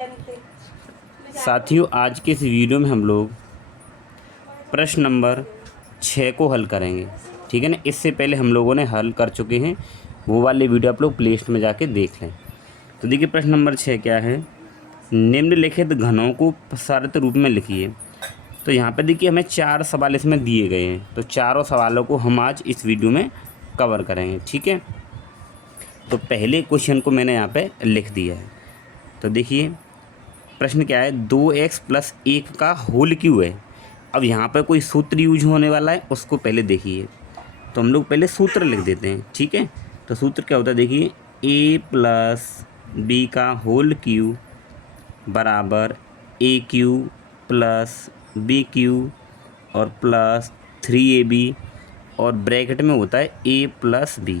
साथियों, आज के इस वीडियो में हम लोग प्रश्न नंबर 6 को हल करेंगे। ठीक है ना। इससे पहले हम लोगों ने हल कर चुके हैं, वो वाले वीडियो आप लोग प्ले लिस्ट में जाके देख लें। तो देखिए प्रश्न नंबर 6 क्या है। निम्नलिखित घनों को प्रसारित रूप में लिखिए। तो यहाँ पे देखिए हमें 4 सवाल इसमें दिए गए हैं, तो चारों सवालों को हम आज इस वीडियो में कवर करेंगे। ठीक है। तो पहले क्वेश्चन को मैंने यहाँ पे लिख दिया है। तो देखिए प्रश्न क्या है, 2x प्लस 1 का होल क्यू है। अब यहाँ पर कोई सूत्र यूज होने वाला है, उसको पहले देखिए। तो हम लोग पहले सूत्र लिख देते हैं। ठीक है। तो सूत्र क्या होता है, देखिए a प्लस बी का होल क्यू बराबर ए क्यू प्लस बी क्यू और प्लस 3ab और ब्रैकेट में होता है a प्लस बी।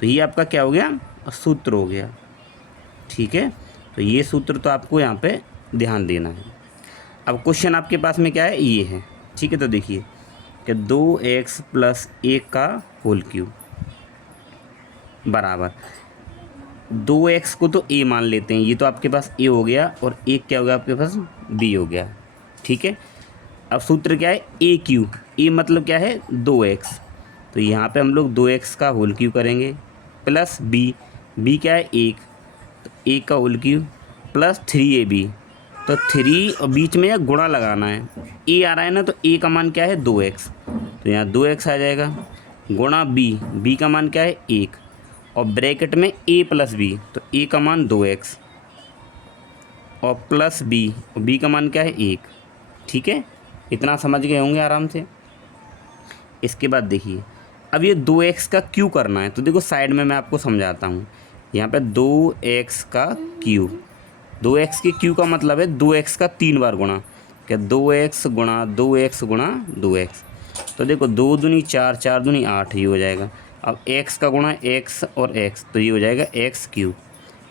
तो ये आपका क्या हो गया, सूत्र हो गया। ठीक है। तो ये सूत्र तो आपको यहाँ पे ध्यान देना है। अब क्वेश्चन आपके पास में क्या है, ये है। ठीक है। तो देखिए कि 2x प्लस 1 का होल क्यूब बराबर 2x को तो a मान लेते हैं, ये तो आपके पास a हो गया और 1 क्या हो गया आपके पास, b हो गया। ठीक है। अब सूत्र क्या है, a क्यू, a मतलब क्या है 2x। तो यहाँ पे हम लोग 2x का होल क्यूब करेंगे प्लस b क्या है 1, तो 1 का होल क्यूब प्लस 3ab। तो 3 और बीच में यह गुणा लगाना है, a आ रहा है ना, तो a का मान क्या है 2x, तो यहाँ 2x आ जाएगा गुणा b का मान क्या है 1 और ब्रैकेट में a प्लस b, तो a का मान 2x और प्लस b का मान क्या है 1। ठीक है। इतना समझ गए होंगे आराम से। इसके बाद देखिए अब ये 2x का क्यू करना है। तो देखो साइड में मैं आपको समझाता हूँ। यहाँ पे 2x का क्यू, 2x के क्यू का मतलब है 2x का 3 बार गुणा, क्या 2x गुणा 2x गुणा 2x। तो देखो 2 दूनी 4, 4 दूनी 8, ये हो जाएगा। अब x का गुणा x और x, तो ये हो जाएगा x क्यू,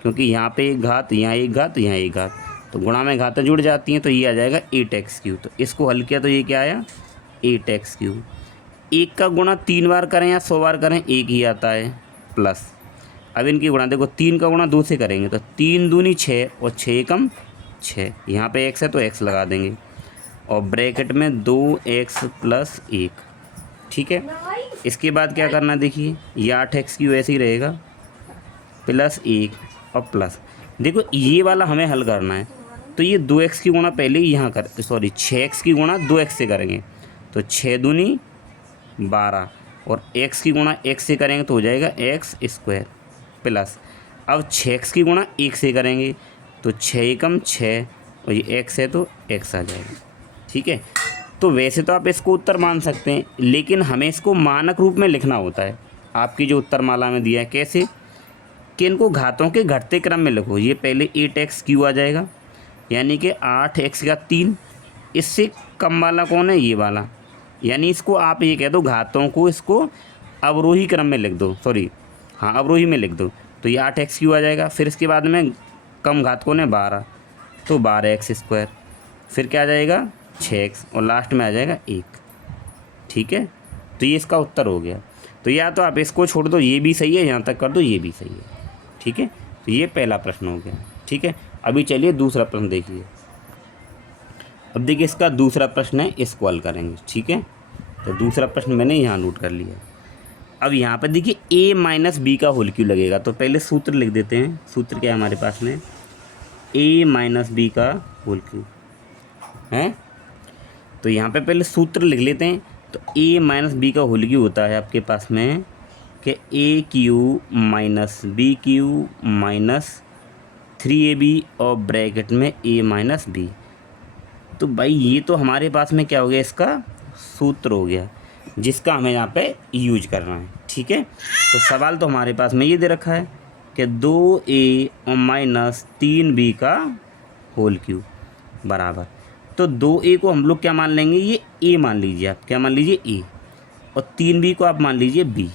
क्योंकि यहाँ पे एक घात, यहाँ एक घात, यहाँ एक घात, तो गुणा में घातें जुड़ जाती हैं, तो ये आ जाएगा 8x क्यू। तो इसको हल किया तो ये क्या आया 8x क्यू। 1 का गुणा 3 बार करें या 100 बार करें, 1 ही आता है प्लस। अब इनकी गुणा देखो, 3 का गुणा 2 से करेंगे, तो 3 दूनी 6 और 6 एकम 6, यहाँ पे x है तो x लगा देंगे और ब्रैकेट में 2x प्लस 1। ठीक है। इसके बाद क्या करना, देखिए ये 8x क्यू ऐसे ही रहेगा प्लस 1 और प्लस, देखो ये वाला हमें हल करना है। तो ये 2x की गुणा पहले ही यहाँ कर, सॉरी 6x की गुणा 2x से करेंगे, तो 6 दूनी 12 और x की गुणा x से करेंगे तो हो जाएगा x स्क्वायर प्लस, अब 6x की गुणा 1 से करेंगे तो 6 एकम 6 और ये x है तो x आ जाएगा। ठीक है। तो वैसे तो आप इसको उत्तर मान सकते हैं, लेकिन हमें इसको मानक रूप में लिखना होता है। आपकी जो उत्तर माला में दिया है कैसे, कि इनको घातों के घटते क्रम में लिखो। ये पहले 8x क्यू आ जाएगा, यानी कि 8x का 3, इससे कम वाला कौन है, ये वाला, यानी इसको आप ये कह दो घातों को इसको अवरोही क्रम में लिख दो, सॉरी हाँ अवरोही में लिख दो। तो ये 8x क्यू आ जाएगा। फिर इसके बाद में कम घात कौन है 12, तो 12x स्क्वायर, फिर क्या आ जाएगा 6x और लास्ट में आ जाएगा 1। ठीक है। तो ये इसका उत्तर हो गया। तो या तो आप इसको छोड़ दो, ये भी सही है, यहाँ तक कर दो, ये भी सही है। ठीक है। तो ये पहला प्रश्न हो गया। ठीक है। अभी चलिए दूसरा प्रश्न देखिए। अब देखिए इसका दूसरा प्रश्न है, इसको हल करेंगे। ठीक है। तो दूसरा प्रश्न मैंने यहाँ नोट कर लिया। अब यहाँ पर देखिए a माइनस बी का होल क्यू लगेगा, तो पहले सूत्र लिख देते हैं। सूत्र क्या है हमारे पास में, a माइनस बी का होल क्यू है। तो यहाँ पे पहले सूत्र लिख लेते हैं। तो a माइनस बी का होल क्यू होता है आपके पास में कि a Q minus B Q minus 3ab और ब्रैकेट में a माइनस बी। तो भाई ये तो हमारे पास में क्या हो गया, इसका सूत्र हो गया, जिसका हमें यहाँ पे यूज करना है। ठीक है। तो सवाल तो हमारे पास में ये दे रखा है कि 2a और माइनस 3b का होल क्यूब बराबर, तो 2a को हम लोग क्या मान लेंगे, ये a मान लीजिए, आप क्या मान लीजिए a, और 3b को आप मान लीजिए b।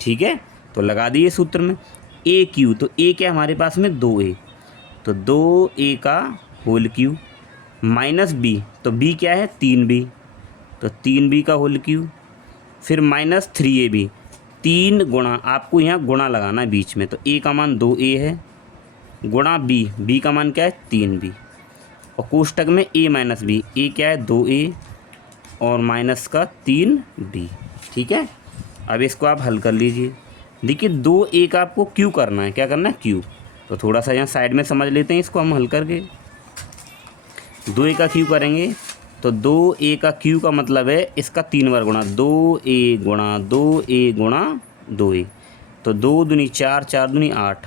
ठीक है। तो लगा दिए सूत्र में a क्यू, तो a क्या हमारे पास में 2a, तो 2a का होल क्यूब माइनस b, तो b क्या है 3b, तो 3b का होल क्यूब, फिर माइनस 3ab, 3 गुणा, आपको यहाँ गुणा लगाना है बीच में, तो a का मान 2a है गुणा बी, बी का मान क्या है 3b, और कोष्टक में a माइनस बी, ए क्या है 2a और माइनस का 3b। ठीक है, अब इसको आप हल कर लीजिए। देखिए 2a का आपको क्यू करना है, क्या करना है क्यू, तो थोड़ा सा यहाँ साइड में समझ लेते हैं इसको हम हल करके। 2a का क्यू करेंगे तो 2a का क्यू का मतलब है इसका 3 बार गुणा, 2a गुणा 2a गुणा 2a, तो 2 दूनी 4, 4 दूनी 8,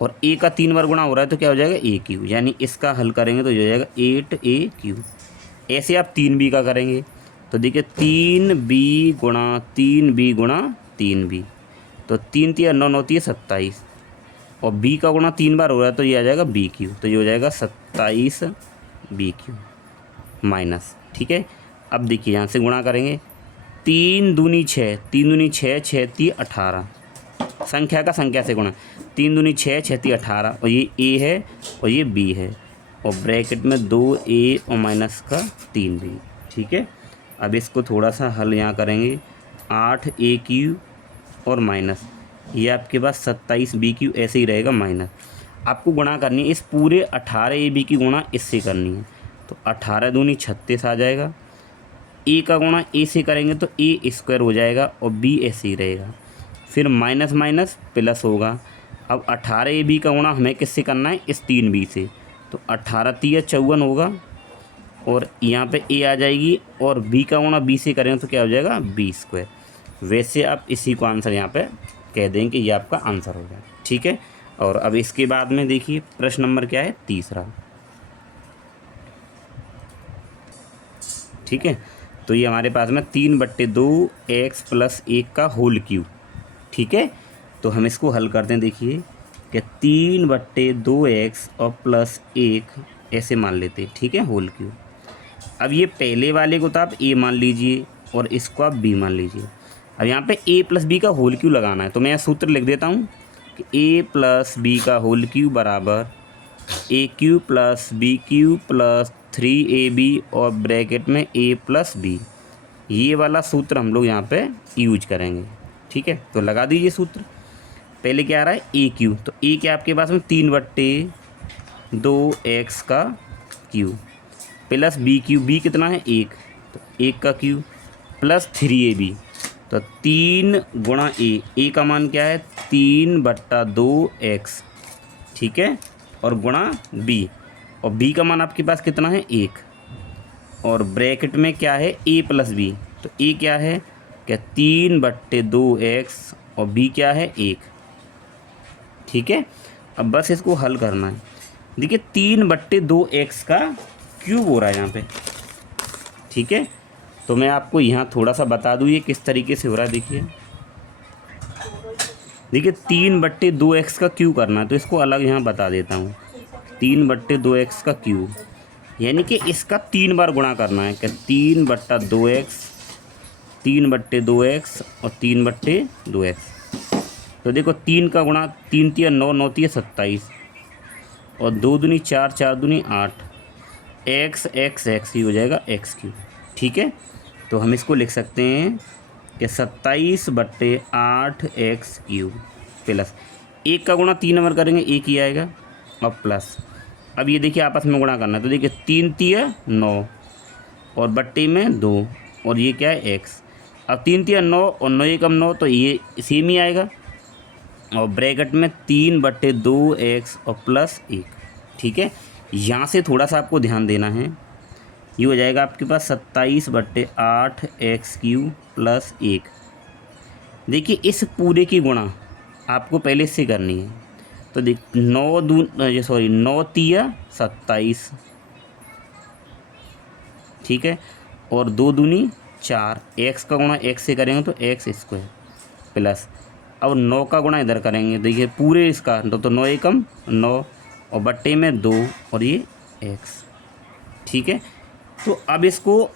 और a का 3 बार गुणा हो रहा है तो क्या हो जाएगा a क्यू, यानी इसका हल करेंगे तो हो जाएगा 8a क्यू। ऐसे आप 3b का करेंगे तो देखिए 3b गुणा 3b गुणा 3b, तो 3 3 9 9 3 27, और b का गुणा 3 बार हो रहा है तो ये आ जाएगा b क्यू, तो ये हो जाएगा 27b क्यू माइनस। ठीक है, अब देखिए यहाँ से गुणा करेंगे, 3 दूनी 6, 3 दूनी 6, 6 3 18, संख्या का संख्या से गुणा, 3 दूनी 6, 6 3 18, और ये a है और ये b है, और ब्रैकेट में 2a और माइनस का 3b। ठीक है, अब इसको थोड़ा सा हल यहाँ करेंगे, 8a क्यू और माइनस, ये आपके पास 27b क्यू ऐसे ही रहेगा माइनस। आपको गुणा करनी है इस पूरे 18ab की गुणा इससे करनी है, तो 18 दूनी 36 आ जाएगा, a का गुणा a से करेंगे तो a स्क्वायर हो जाएगा और b ऐसे ही रहेगा, फिर माइनस माइनस प्लस होगा। अब 18ab का गुणा हमें किससे करना है, इस 3b से, तो 18 3 54 होगा, और यहाँ पे a आ जाएगी, और b का गुणा b से करेंगे तो क्या हो जाएगा b स्क्वायर। वैसे आप इसी को आंसर यहाँ पे कह दें कि ये आपका आंसर हो जाए। ठीक है, और अब इसके बाद में देखिए प्रश्न नंबर क्या है, तीसरा। ठीक है, तो ये हमारे पास में 3/2 x प्लस 1 का होल क्यूब। ठीक है, तो हम इसको हल करते हैं। देखिए कि 3/2 x और प्लस 1 ऐसे मान लेते हैं। ठीक है, होल क्यूब। अब ये पहले वाले को तो आप a मान लीजिए और इसको आप b मान लीजिए। अब यहाँ पे a प्लस बी का होल क्यूब लगाना है, तो मैं यहाँ सूत्र लिख देता हूँ कि a प्लस बी का होल क्यूब बराबर a cube plus b cube plus 3ab और ब्रैकेट में a प्लस b। ये वाला सूत्र हम लोग यहाँ पे यूज करेंगे। ठीक है, तो लगा दीजिए सूत्र। पहले क्या आ रहा है a क्यूब, तो a क्या आपके पास में 3/2 x का cube plus b cube, b कितना है 1, तो 1 का क्यूब प्लस 3ab, तो 3 गुणा a का मान क्या है 3/2 x। ठीक है, और गुणा b, और b का मान आपके पास कितना है 1, और ब्रैकेट में क्या है a प्लस b, तो a क्या है क्या 3/2 x और b क्या है 1। ठीक है, अब बस इसको हल करना है। देखिए 3/2 x का क्यूब हो रहा है यहाँ पे। ठीक है, तो मैं आपको यहाँ थोड़ा सा बता दूँ ये किस तरीके से हो रहा है। देखिए 3/2 x का क्यूब करना है, तो इसको अलग यहाँ बता देता हूँ। 3/2 x का क्यूब यानी कि इसका 3 बार गुणा करना है, क्या 3/2 x, 3/2 x और 3/2 x। तो देखो 3 का गुणा, 3 3 9 9 3 27, और 2 दूनी 4 4 दूनी 8, x x x ही हो जाएगा x क्यूब। ठीक है, तो हम इसको लिख सकते हैं कि 27/8 x क्यूब प्लस 1 का गुणा 3 नंबर करेंगे 1 ही आएगा, और प्लस अब ये देखिए आपस में गुणा करना है, तो देखिए 3 3 9 और बट्टे में 2, और ये क्या है x। अब 3 3 9 और 9 1 9, तो ये सेम ही आएगा, और ब्रैकेट में 3/2 x और प्लस 1। ठीक है, यहाँ से थोड़ा सा आपको ध्यान देना है। ये हो जाएगा आपके पास 27/8 x क्यूब प्लस 1। देखिए इस पूरे की गुणा आपको पहले से करनी है, तो देख 9 3 27। ठीक है, और 2 दूनी 4, x का गुणा x से करेंगे तो x स्क्वायर प्लस, अब 9 का गुणा इधर करेंगे, देखिए पूरे इसका तो 9 एकम 9 और बट्टे में 2 और ये x। ठीक है, तो अब इसको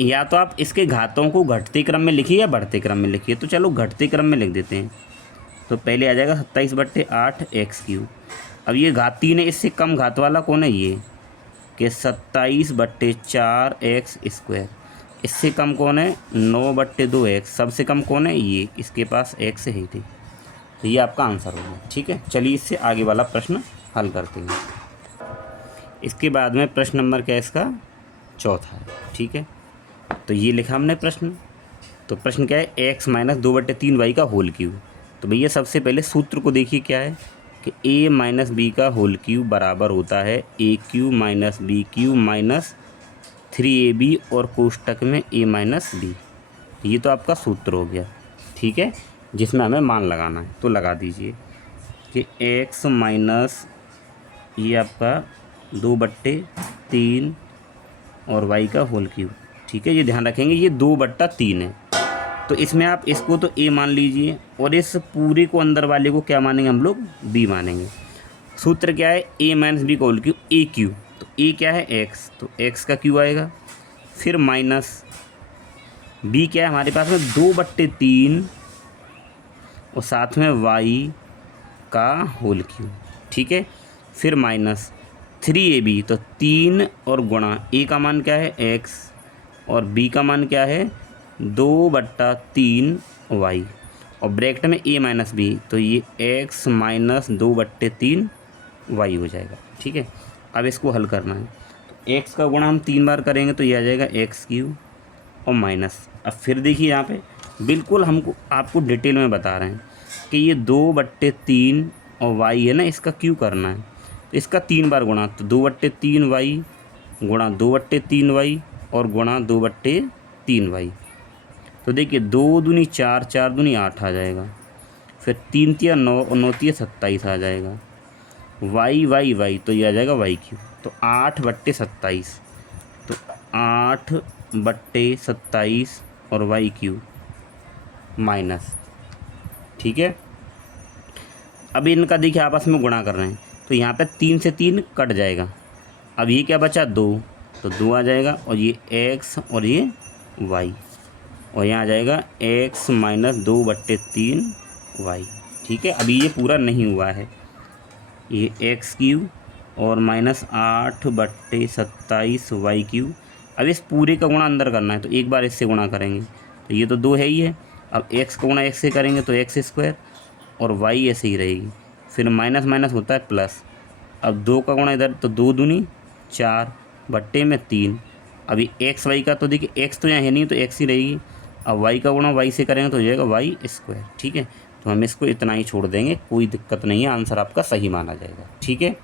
या तो आप इसके घातों को घटते क्रम में लिखिए या बढ़ते क्रम में लिखिए, तो चलो घटते क्रम में लिख देते हैं। तो पहले आ जाएगा 27/8 x क्यूब। अब ये घात 3 है, इससे कम घात वाला कौन है ये कि 27/4 x स्क्वायर। इससे कम कौन है 9/2 x। सबसे कम कौन है ये, इसके पास x है ही थी। तो ये आपका आंसर होगा। ठीक है, चलिए इससे आगे वाला प्रश्न हल करते हैं। इसके बाद में प्रश्न नंबर क्या है इसका, चौथा है। ठीक है, तो ये लिखा हमने प्रश्न। तो प्रश्न क्या है, एक्स माइनस 2/3 y का होल क्यूब। तो भैया सबसे पहले सूत्र को देखिए क्या है कि a माइनस बी का होल क्यूब बराबर होता है A cube minus B cube minus 3ab और कोष्टक में a माइनस बी। ये तो आपका सूत्र हो गया। ठीक है, जिसमें हमें मान लगाना है, तो लगा दीजिए कि x माइनस ये आपका 2/3 और y का होल क्यूब। ठीक है, ये ध्यान रखेंगे ये 2/3 है, तो इसमें आप इसको तो a मान लीजिए और इस पूरे को अंदर वाले को क्या मानेंगे हम लोग, b मानेंगे। सूत्र क्या है, a माइनस बी का होल क्यूब ए क्यू। तो a क्या है, x, तो x का क्यू आएगा। फिर माइनस b क्या है हमारे पास में 2/3 और साथ में y का होल क्यूब। ठीक है, फिर माइनस 3ab, तो 3 और गुणा a का मान क्या है x और b का मान क्या है 2/3y और ब्रैकेट में a माइनस बी, तो ये x माइनस 2/3y हो जाएगा। ठीक है, अब इसको हल करना है। तो x का गुणा हम 3 बार करेंगे तो ये आ जाएगा x³ और माइनस। अब फिर देखिए यहाँ पे बिल्कुल हमको आपको डिटेल में बता रहे हैं कि ये 2/3 और y है ना, इसका क्यू करना है। तो इसका 3 बार गुणा, तो 2/3y गुणा 2/3y और गुणा 2/3y। तो देखिए 2 दूनी 4, 4 दूनी 8 आ जाएगा। फिर 3 तिया 9 और 9 तिया 27 आ जाएगा। y, तो ये आ जाएगा y³। तो 8/27, तो 8/27 और y³ माइनस। ठीक है, अब इनका देखिए आपस में गुणा कर रहे हैं, तो यहाँ पे 3 से 3 कट जाएगा। अब ये क्या बचा 2, तो 2 आ जाएगा और ये x और ये y और यहाँ आ जाएगा x माइनस 2/3y। ठीक है, अभी ये पूरा नहीं हुआ है, ये x³ और माइनस 8/27y³। अब इस पूरे का गुणा अंदर करना है, तो एक बार इससे गुणा करेंगे तो ये तो 2 है ही है। अब x का गुणा x से करेंगे तो x² और y ऐसे ही रहेगी। फिर माइनस माइनस होता है प्लस। अब 2 का गुणा इधर, तो 2 दूनी 4 बट्टे में 3। अभी एक्स वाई का तो देखिए x तो यहाँ है नहीं, तो x ही रहेगी। अब y का गुणा y से करेंगे तो हो जाएगा y²। ठीक है, तो हम इसको इतना ही छोड़ देंगे, कोई दिक्कत नहीं है, आंसर आपका सही माना जाएगा। ठीक है।